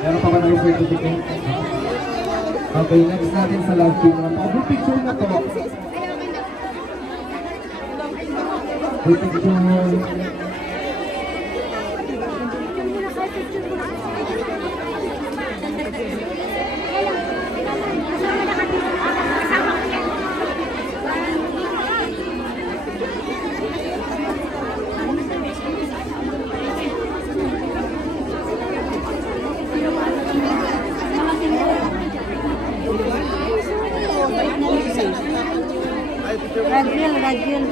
Meron pa ba na yung certificate? Okay, next natin sa love team. Group picture na to. Group picture. Ragil.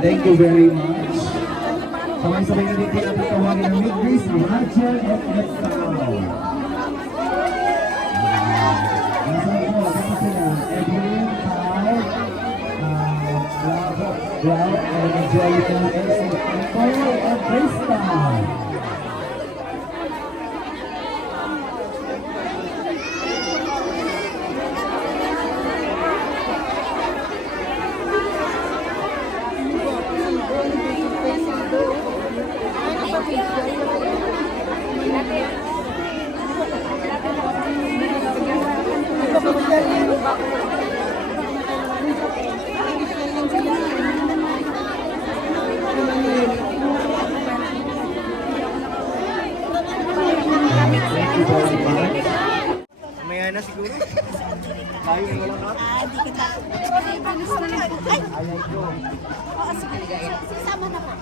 Thank you very much. Sabay-sabay na din natin tawagin ng Mid-Grace, Rachel at Netsao. Nasaan po, kasi sila, Edwin, Kyle, and Angelica, and Cole, and Krista. Maya na siguro. Tayo na wala na. Di kita. Ay! Oo, sige. Sama na po.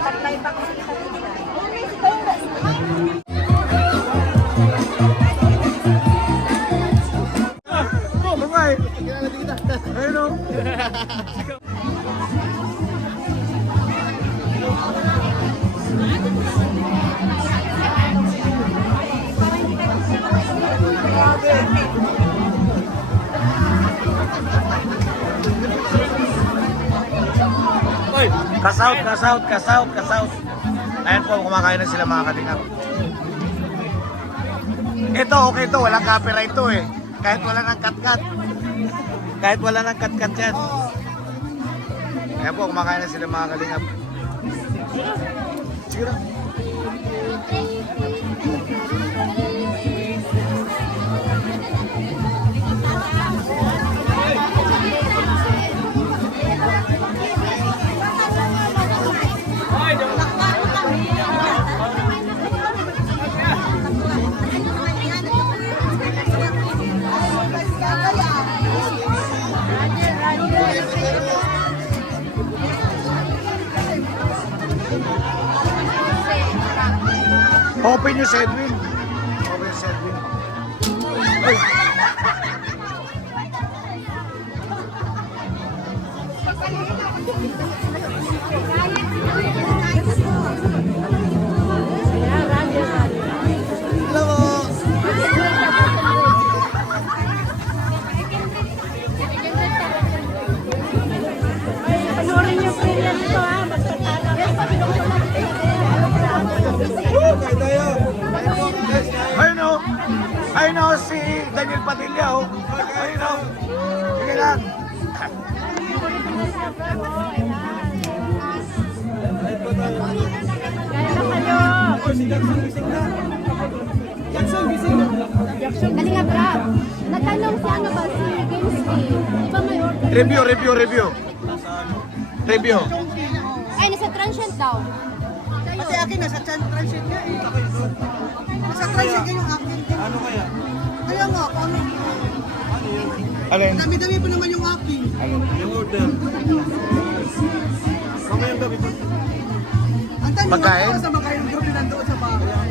Tatlay pa kasi kita. Oh, bye-bye. Kilala din kita. Ayun o. Kasout. Ayan po, kumakain na sila mga kalingap. Ito, okay to. Walang copyright to eh. Kahit wala ng cut-cut. Yan. Ayan po, kumakain na sila mga kalingap. Siguro. Open yung Sedwin. Ay. Panorin yung trailer nito ha. Ayun o, si Daniel Padilla o. Ayun o. Sige lang. Dali nga, Brad. Natanong siya ano ba si Gamesky. Di ba may order? Review. Ay, nasa transient daw. Kasi akin nasa transient niya eh. Nasa transient niya yung akin. Ano kaya? Kaya nga, ano Alin? dami-dami pa naman yung akin. Yung order. Mamayang gabi pa. Ang tanong Pagkain? ako sa magkain group na nandoon sa bahay.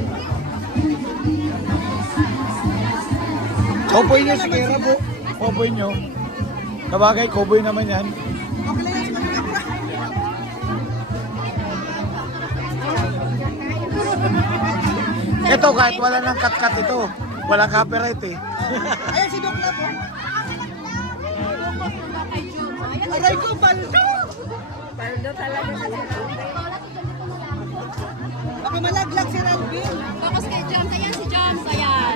Koboy nyo si Kera po. Koboy nyo. Kabagay, koboy naman yan. Okay lang yan sa kanila. Ito, kahit wala ng cut-cut ito. Walang copyright eh. Ayan si Doc Lab, oh. Focus na daw kay Jun. Ayan, Aray ko, baldo! Paldo talaga sa Baka malaglag si Ralvin. Focus kay Joms. Ayan si Joms. Ayan.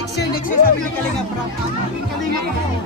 Next year, sabi ni Kalinga Prab. Kalinga pa ako.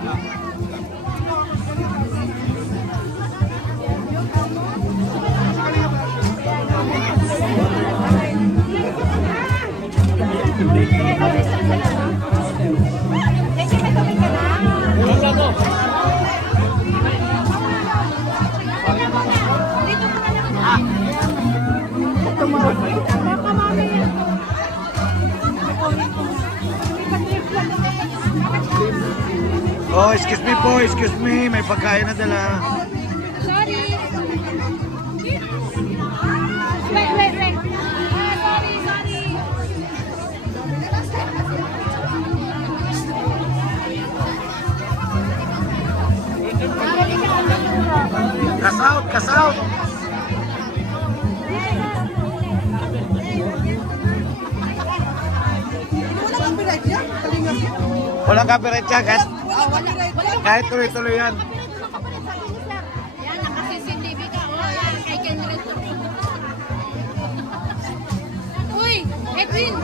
Oh, excuse me po, excuse me. May pagkain na dala. Sorry. Wait. Sorry. Kas out. Wala kang pinag yan, Kalinga Prab. Walang copyright siya, guys. Wala kang pinag yan. Kahit tuloy-tuloy yan. Yan, naka-CCTV ka. Oh, yan, kay Ken Red. Uy, Edwin,